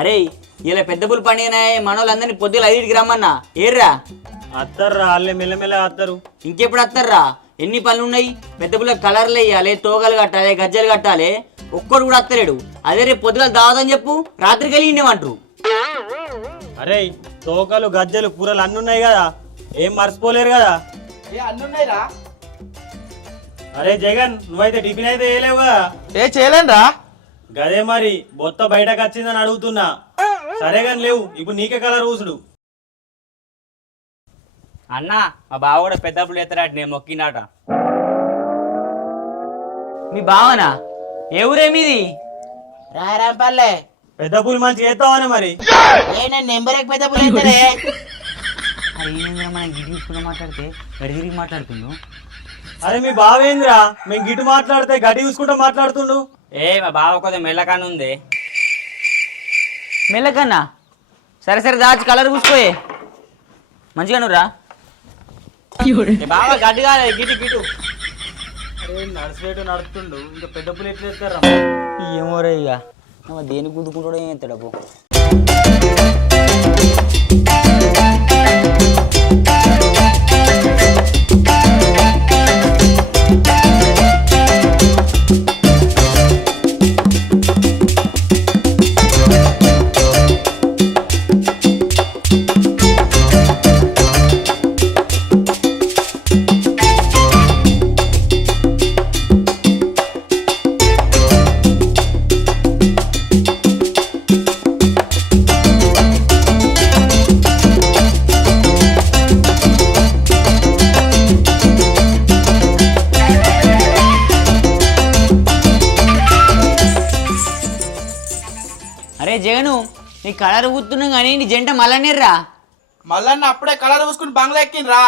అరే ఇలా పెద్ద పులి పండుగనాయే మనోళ్ళందరినీ పొద్దులు 5కి రమ్మన్నా ఏర్రా అత్తర్రా అల్లే మెల్లమెల్ల అత్తరు. ఇంకెప్పుడు వస్తారా? ఎన్ని పనులు ఉన్నాయి? పెద్ద పుల్లకి కలర్లు వేయాలి, తోగలు కట్టాలి, గజ్జలు కట్టాలి. ఒక్కడు కూడా వస్తలేడు. అదే రేపు పొద్దుగల దావదని చెప్పు, రాత్రికి వెళ్ళి ఇండేమంటారు. అరే తోకలు గజ్జలు కూరలు అన్ని ఉన్నాయి కదా, ఏం మర్చిపోలేరు కదా. అరే జగన్ నువ్వైతే టిఫిన్ అయితే వేయలేవు కదా. చేయలేనురా. గదే మరి బొత్త బయటకు వచ్చిందని అడుగుతున్నా. సరే కానీ లేవు, ఇప్పుడు నీకే కలర్ ఊసుడు. అన్నా మా బావ కూడా పెద్ద పులి ఎత్తాడట, నేను మొక్కినాట. మీ బావనా? ఏ ఊరేమిది? రాయరాంపల్లె. పెద్ద పులి మంచి చేస్తావని మరి. నెంబర్ పెద్ద పులి అవుతారే. అరే ఏంద్రా మనం గిడి తీసుకుని మాట్లాడితే గడిగిరి మాట్లాడుతుండు. అరే మీ బావేంద్రా మేము గిటు మాట్లాడితే గడి చూసుకుంటూ మాట్లాడుతుండు. మా బావ కొంచెం మెల్లకన్నా ఉంది. మెల్లకన్నా? సరే సరే దాచి కలర్ పూసుకోయే మంచిగా నువ్వురా. బావ గడ్డి కాలే గిటు గిటు. అరే నడిచేటు నడుతుండు, ఇంకా పెద్ద పులి ఎట్లా ఎత్తారా? ఏమోరే ఇక దేనికి గుద్దుకుంటాడో ఏం ఎత్తాడు అప్పు. అరే జగను నీ కలర్ కూతున్నాం కానీ నీ జంట మళ్ళనేర్రా. మళ్ళీ అప్పుడే కలర్ పూసుకుని బంగ్లా ఎక్కిండ్రా.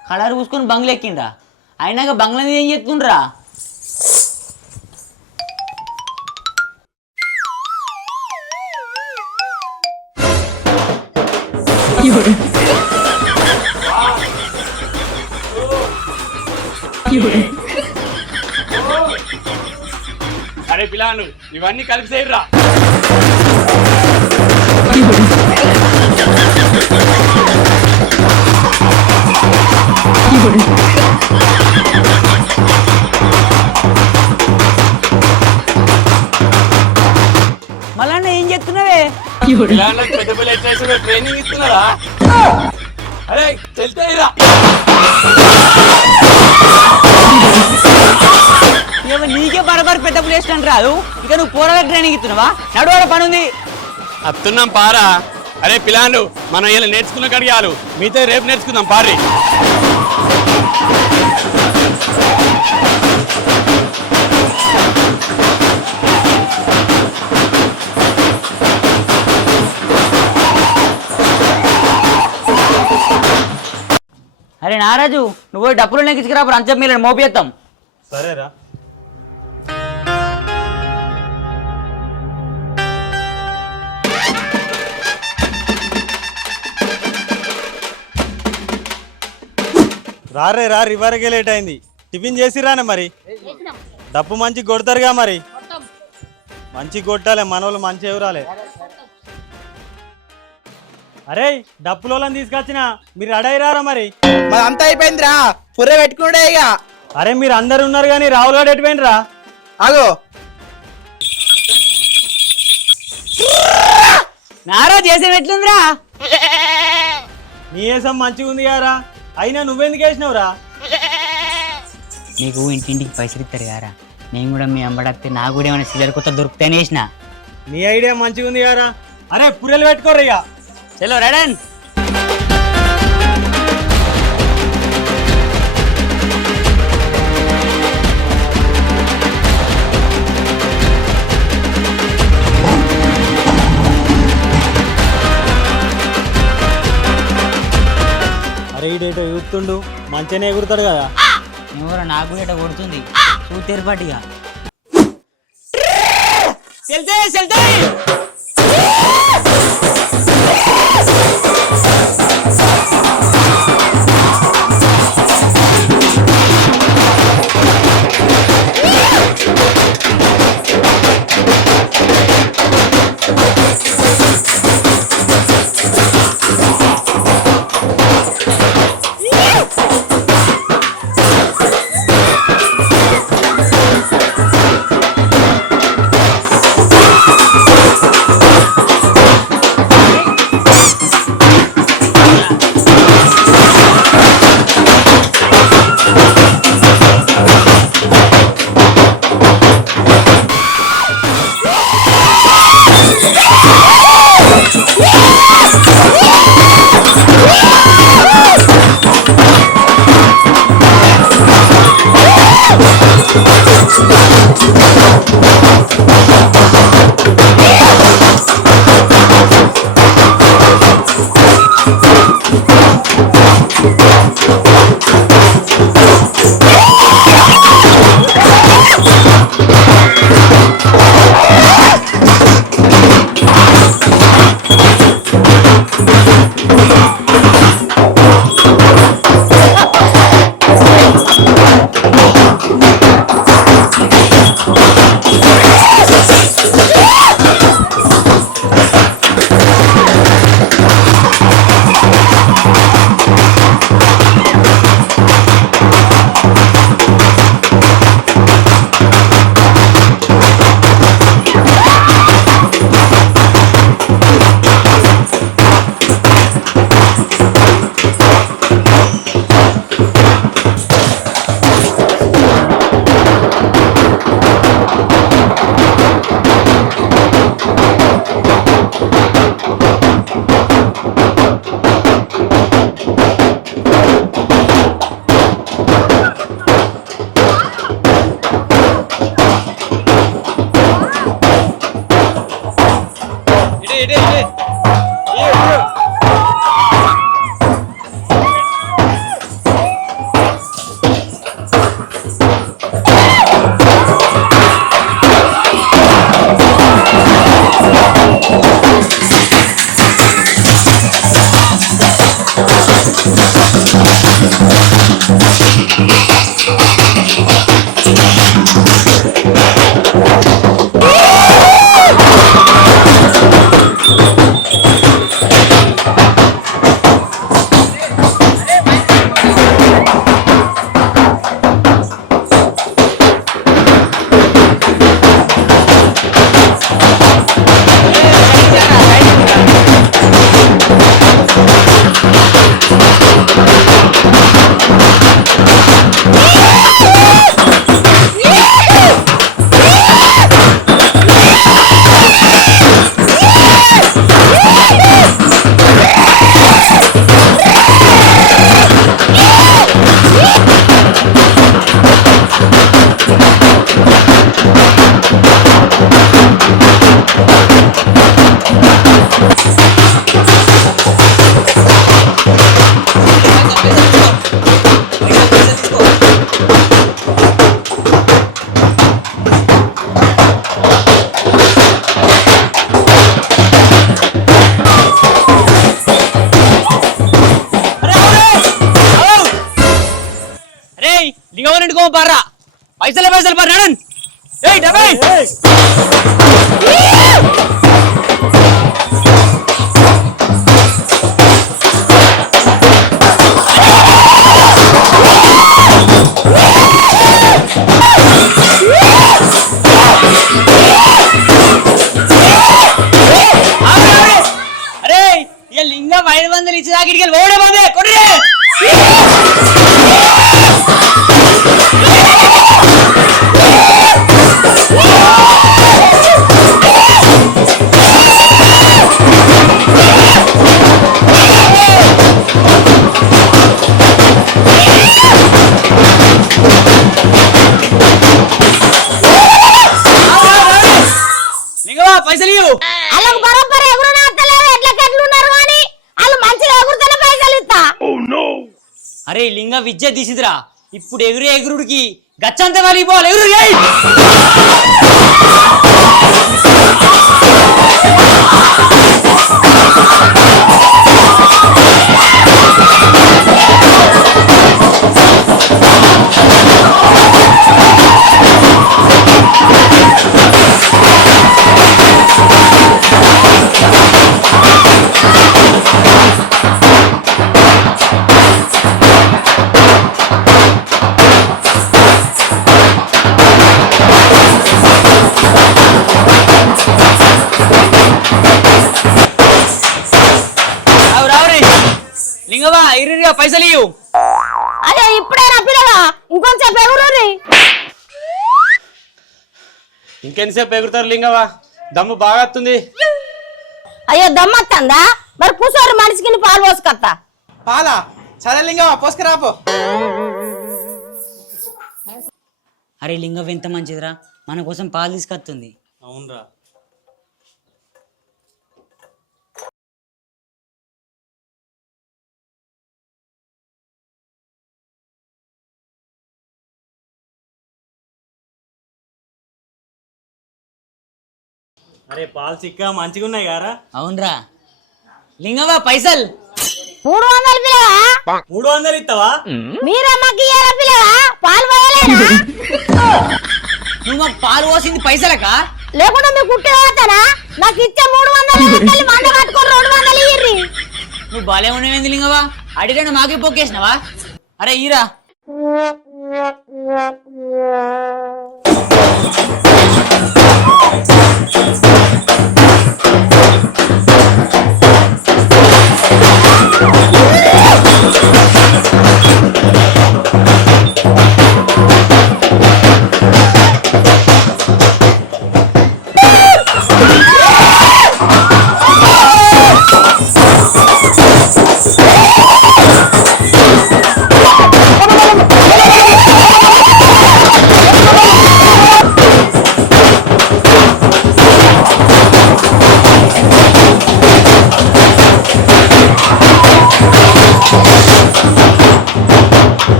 కలర్ పూసుకొని బంగ్లా ఎక్కిండ్రా. అయినాక బంగ్లా మీద ఏం చెప్తుండ్రా? అరే పిల్లాను ఇవన్నీ కలిపి చేయరా. మళ్ళా ఏం చెప్తున్నావే? పిల్లాళ్ళకి పెద్ద పిల్ల ఎట్లా ట్రైనింగ్ ఇస్తున్నారా? అరే తెలుతాయిరా. నీకే బరబరి పెద్ద ప్లేస్ అంటే రాదు, ఇక నువ్వు పోరాలకు ట్రైనింగ్ ఇస్తున్నావా? నడువాడ పని ఉంది. అత్తున్నాం పారా. అరే పిల్లాను మనం ఇలా నేర్చుకున్న కడిగాలు, మీతో రేపు నేర్చుకుందాం పారి. అరే నారాజు నువ్వు డబ్బులు నెక్కించుకురా, అంచం మీద మోపిస్తాం. సరేరా. రారే రా, రివర్కే లేట్ అయింది. టిఫిన్ చేసిరానే మరి. డప్పు మంచి కొడతారుగా మరి. మంచి కొట్టాలి, మనోళ్ళు మంచి ఎవరాలే. అరే డప్పులోళ్ళని తీసుకొచ్చిన మీరు అడైరారా మరి. మరి అంతా అయిపోయిందిరా, పుర్రె పెట్టుకున్నాడే ఇక. అరే మీరు అందరు ఉన్నారు కానీ రాహుల్ గారు ఎటుపోయినరా? ఆగో నారాజు చేసేది ఎట్లుందిరా? నీ వేసం మంచిగా ఉంది కదరా, అయినా నువ్వెందుకు వేసినావురా? నీకు ఇంటింటికి పైసలు ఇస్తారు కారా, నేను కూడా మీ అమ్మడత్తే నాకు కూడా ఏమైనా సిజర్ కొత్త దొరుకుతాయని వేసిన. నీ ఐడియా మంచిగా ఉంది కదరా. అరే పుర్రెలు పెట్టుకోరయ్యా. చలో రెడన్. అరే ఈడేటో ఎగురుతుండు, మంచిగానే ఎగురుతాడు కదా. ఎవరు నాకు కూడా కొడుతుంది చూతేరు పాటిగా. లింగం పారా పైసలు పారు నడన్ ఏయ్ డబై అరే ఇక లింగం 500 ఇచ్చేదాకి ఓడే బాబే కొట్రే పైసలు వాళ్ళకు బరోబర్ ఎగురున అత్తలేరు ఎట్లా కెట్లున్నారు కానీ వాళ్ళు మంచిగా ఎగురుతూనే పైసలు ఇస్తా. అరే లింగ విద్య తీసిదిరా ఇప్పుడు ఎగురుడికి గచ్చంత కలిగిపోవాలి ఎగురు లింగవా ఇరుగా పైసలు ఇవ్వు. అదే ఇప్పుడే నా పిల్లగా ఇంకొంచెం ఎగురురి. ఇంకెంతసేపు ఎగురుతారు లింగవా దమ్ము బాగా వస్తుంది అయ్యో దమ్మత్తందా మరి కూర్చోరు మనిషికి పాలు పోసుకొత్తా పాలా సరే లింగం పోసుకురాపో. అరే లింగం ఎంత మంచిదిరా, మన కోసం పాలు తీసుకొస్తుంది. అవునరా. అరే పాలు చిక్క మంచిగా ఉన్నాయి గారా. అవునరా లింగవా పైసలు 300 పిల్లగా 300 ఇస్తావా? మీరమ్మకి ఇయ్యాల పిల్లగా పాలు పోయలేనా నువ్వు మాకు పాలు పోసింది పైసలకా? లేకుండా మీకు కుట్టి పోతానా? నాకు ఇచ్చే 300 మంద కట్టుకొని 200 ఇయ్యి. నువ్వు బాలే ఉండేది లింగవా, అడిగాను మాకే పొక్కేసినవా? అరే ఈరా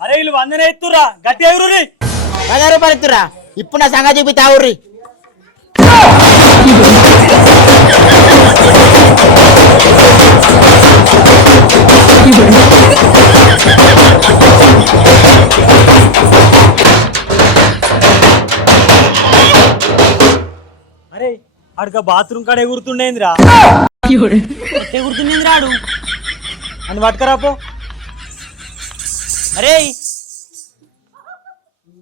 అరే వీళ్ళు 100 ఎత్తురా, గట్టి ఎగురురి. 10 రూపాయలు ఎత్తురా, ఇప్పుడు నా సంగతి చూపిస్తా ఊర్రి. అరే అడగ బాత్రూమ్ కాడ ఎగురుతుండేందిరా. ఎగురుతుంది రాడు అని పట్టుకరాపో. అరే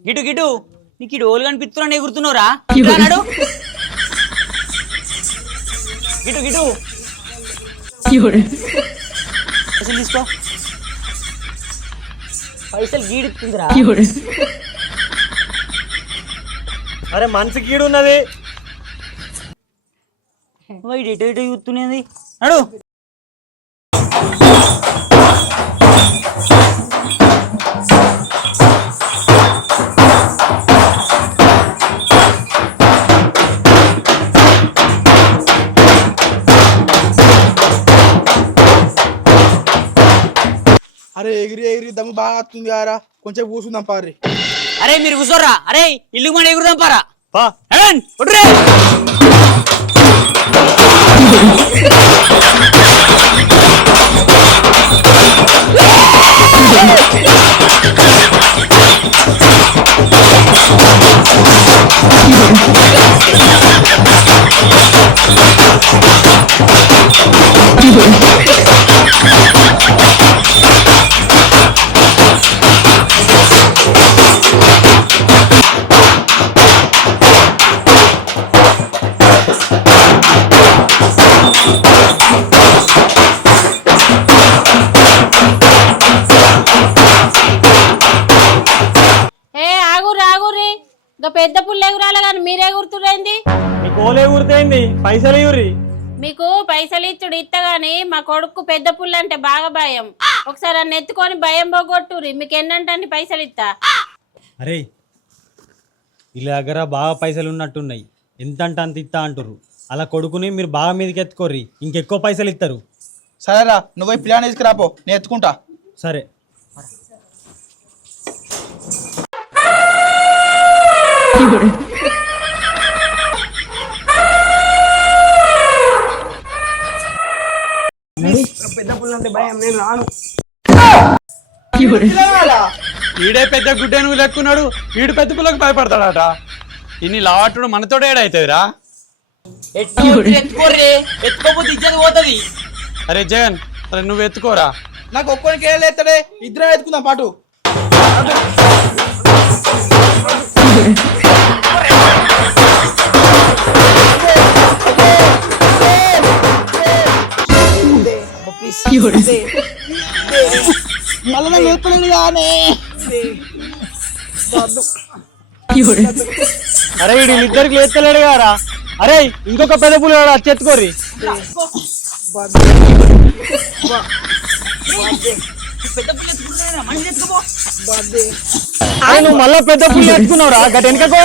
గిటు గిటు నీకు ఇటు ఓలు కనిపిస్తున్నా ఎగురుతున్నావురా నాడు గిటు గిటు పైసలు తీసుకో, పైసలు గీడుతుందిరా. అరే మనసు కీడు ఉన్నది. ఇటు ఇటు ఇటు చూస్తున్నది నడు. అరే ఎగిరి ఎగిరి దమ్ము బాగా వస్తుంది కారా, కొంచెం కూర్చుందాం పారి. అరే మీరు కూర్చోర్రా, అరే ఇల్లు మన ఎగురుదాం పారా. పా పెద్ద పుల్ల ఎగురాల కానీ మీరే గుర్తుడైంది. మీకు ఓలే గుర్తయింది, పైసలు ఇవ్వరి. మీకు పైసలు ఇచ్చుడు ఇత్తగాని మా కొడుకు పెద్ద పుల్ల అంటే బాగా భయం. ఒకసారి అన్న ఎత్తుకొని భయం పోగొట్టురి. మీకు ఎన్నంటే పైసలు ఇస్తా. అరే వీళ్ళ దగ్గర బాగా పైసలు ఉన్నట్టున్నాయి, ఎంత అంటే అంత ఇస్తా అంటారు. అలా కొడుకుని మీరు బాగా మీదకి ఎత్తుకోర్రి, ఇంకెక్కువ పైసలు ఇస్తారు. సరేరా నువ్వు పిల్లని తీసుకురాపో, నేను ఎత్తుకుంటా. సరే పెద్ద పుల్ల అంటే భయం, నేను రాను. ఈడే పెద్ద గుడ్డే నువ్వు లెక్కున్నాడు, వీడు పెద్ద పిల్లకు భయపడతాడట. ఇన్ని లావాటుడు మనతోడే ఏడవుతుందిరా. ఎత్తుకోర్రే, ఎత్తుకోపోతే ఇచ్చేది పోతుంది. అరే జగన్, అరే నువ్వు ఎత్తుకోరా. నాకు ఒక్కరికి ఏళ్ళేస్తాడే, ఇద్దరం ఎత్తుకుందాం పాటు. మళ్ళీ ఎత్తులేదు కానీ అరే వీళ్ళిద్దరికి లేస్తలేడు కదా. అరే ఇంకొక పెద్ద పులి చెత్తుకోర్రి. నువ్వు మళ్ళా పెద్ద పులి ఎత్తుకున్నావురా గట్ వెనకకో.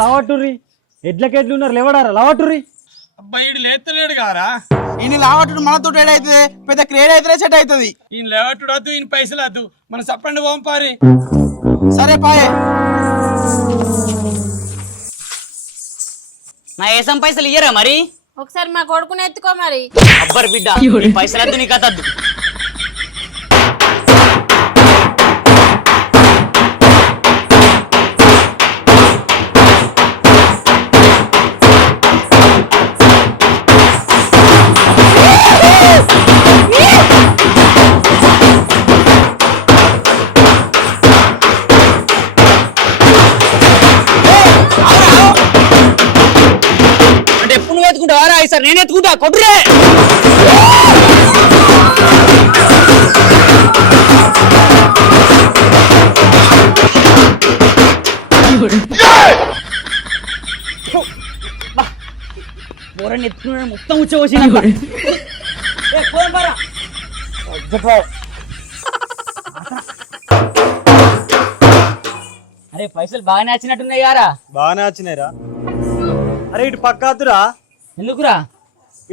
లావట్టుర్రి ఎడ్లకెడ్లు ఉన్నారు, లేవడారా లావట్టుర్రి. అబ్బాయి ఈడు లేస్తలేడు కారా. ఈయన లావట్టుడు మనతో ఏడైతుంది, పెద్ద క్రేడ్ అయితే సెట్ అవుతుంది. ఈయన లేవట్టుడు వద్దు, ఈయన పైసలు వద్దు, మన సప్పండి పంపారి. సరే పాయే. నా ఏసం పైసలు ఇయ్యరా మరి? ఒకసారి మా కొడుకుని ఎత్తుకో మరి. అబ్బర్ బిడ్డ, నీ పైసలు వద్దు, నీ కథ వద్దు. అంటే ఎప్పుడు నువ్వు ఎత్తుకుంటావారా? సార్ నేను ఎత్తుకుంటా, కొట్టురే. బోరని ఎత్తుకున్నాడు, మొత్తం ఉచ్చవచ్చి. అరే పైసలు బాగానే వచ్చినట్టున్నాయి యారా. బాగానే వచ్చినాయిరా. అరే ఇటు పక్క వద్దురా. ఎందుకురా?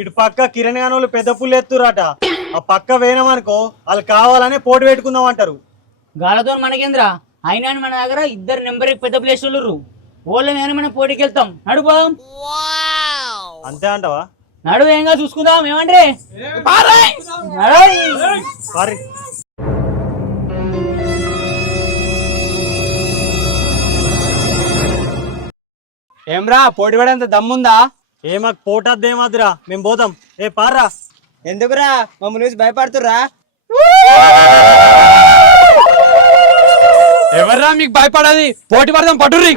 ఇటు పక్క కిరణ్ గానోళ్ళు పెద్ద పుల్లు ఎత్తురాట. ఆ పక్క వేయమనుకో వాళ్ళు కావాలని పోటీ పెట్టుకుందాం అంటారు. గాలతో మనకేంద్రా, అయినా మన దగ్గర ఇద్దరు నెంబర్ పెద్ద ప్లేస్లు ఓళ్ళ నేను మనం పోటీకి వెళ్తాం. నడుపోదాం. అంతే అంటావా? నడు, ఏంగా చూసుకుందాం. ఏమంటే సారీ. ఏమ్రా పోటీ పడేంత దమ్ముందా? మాకు పోటద్దేమద్దురా, మేము పోతాం. పారా. ఎందుకురా మమ్మల్ని చూసి భయపడుతురా? ఎవర్రా మీకు భయపడది? పోటీ పడదాం, పట్టుర్రి.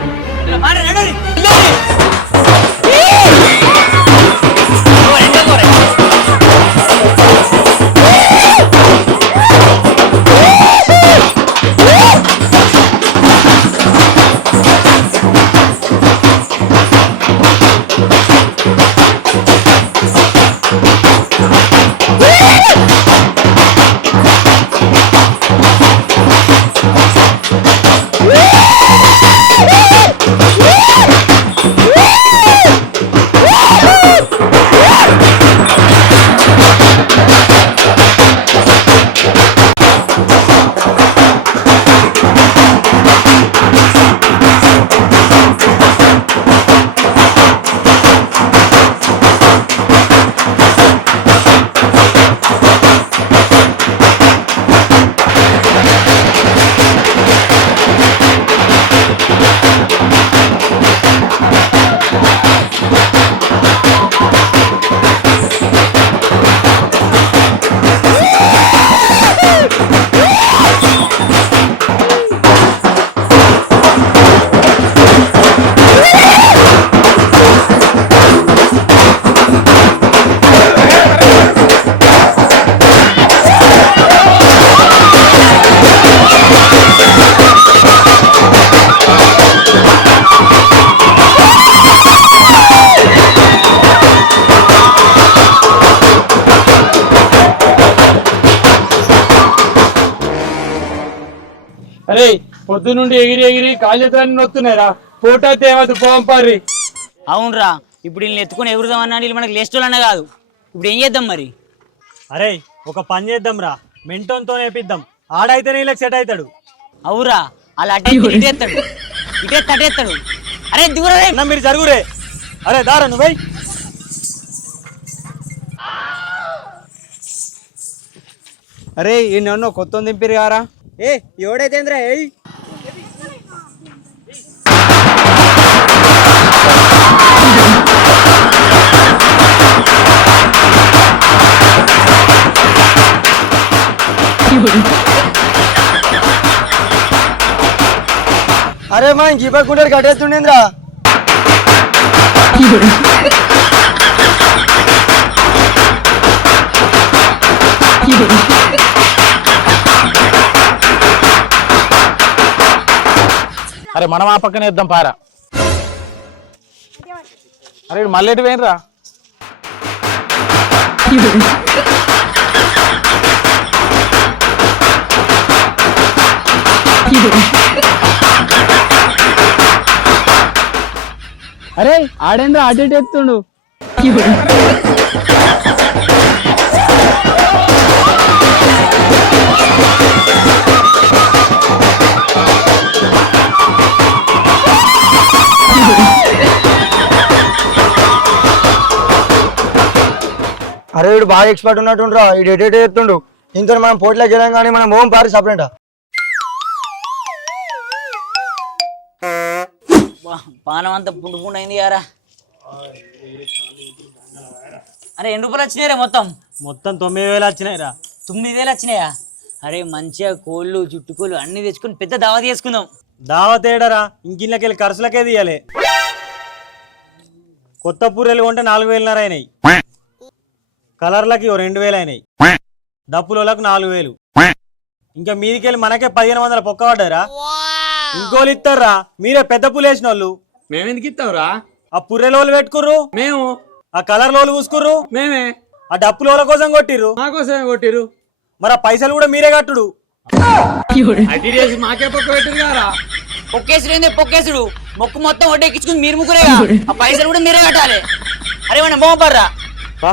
అరే పొద్దు నుండి ఎగిరి ఎగిరి కాళ్ళెత్తాన్ని నొత్తున్నారా. ఫోటో అయితే ఏమద్దు, పోంపారి. అవునరా, ఇప్పుడు వీళ్ళని ఎత్తుకొని ఎగురుదామన్నా వీళ్ళు మనకు లేస్టోళ్ళన్నా కాదు. ఇప్పుడు ఏం చేద్దాం మరి? అరే ఒక పని చేద్దాం రా, మెంటోన్తో నేపిద్దాం. ఆడైతేనే వీళ్ళకి సెట్ అవుతాడు. అవురా, అలా అటే ఇటేస్తాడు అటేస్తాడు. అరే దిగురే. అన్న మీరు జరుగురే. అరే దారా నువ్వై. అరే ఎన్నో కొత్త దింపిరు కారా. ఏ ఎవడైతేంద్రా ఏయ్. అరే మా ఇంక ఇవ్వకుండా కట్టేస్తుండేంద్రా. అరే మనం ఆ పక్కనే ఇద్దాం పారా. అరే మళ్ళీ ఎటు పోయినరా? అరే ఆడేంద్రా అటు ఇటు ఎత్తుండు. అరే వీడు బాగా ఎక్స్పర్ట్ ఉన్నట్టుండ్రా. వీడు ఎటు ఎత్తుండు. ఇంత మనం పోట్లోకి వెళ్ళాం కానీ మనం మోహం పారి సపరేట. పానం అంతా పుండు పుండు అయింది యారా. అరే ఎన్ని రూపాయలు వచ్చినాయిరా మొత్తం? మొత్తం 9,000 వచ్చినాయిరా. 9,000 వచ్చినాయా? అరే మంచిగా కోళ్ళు చుట్టుకోళ్ళు అన్ని తెచ్చుకొని పెద్ద దావా చేసుకుందాం. దావతేడరా ఇంకిళ్ళకెళ్ళి ఖర్చులకే తీయాలి. కొత్త పూరెలు కొంటే 4,500 అయినాయి. కలర్లకి 2,000 అయినాయి. దప్పులకు 4,000. ఇంకా మీదికెళ్ళి మనకే 1,500 పొక్క పడ్డారా. ఇంకోళ్ళు ఇస్తారా? మీరే పెద్ద పూలు వేసిన వాళ్ళు. మేమెందుకు ఇస్తావురా? ఆ పుర్రెలోళ్ళు పెట్టుకుర్రు, మేము. ఆ కలర్ లోలు పూసుకుర్రు, మేమే. ఆ డప్పులోల కోసం కొట్టిర్రు. మాకోసమే కొట్టిరు. మరి ఆ పైసలు కూడా మీరే కట్టుడు. అటు చేసి మాకే పక్క పెట్టిరు కారా. పొక్కేసుడు ఏంది పొక్కేసుడు? మొక్కు మొత్తం వడ్డెక్కించుకుని మీరు ముగ్గురేగా. ఆ పైసలు కూడా మీరే కట్టాలి. అరే మన మోపర్రా. బా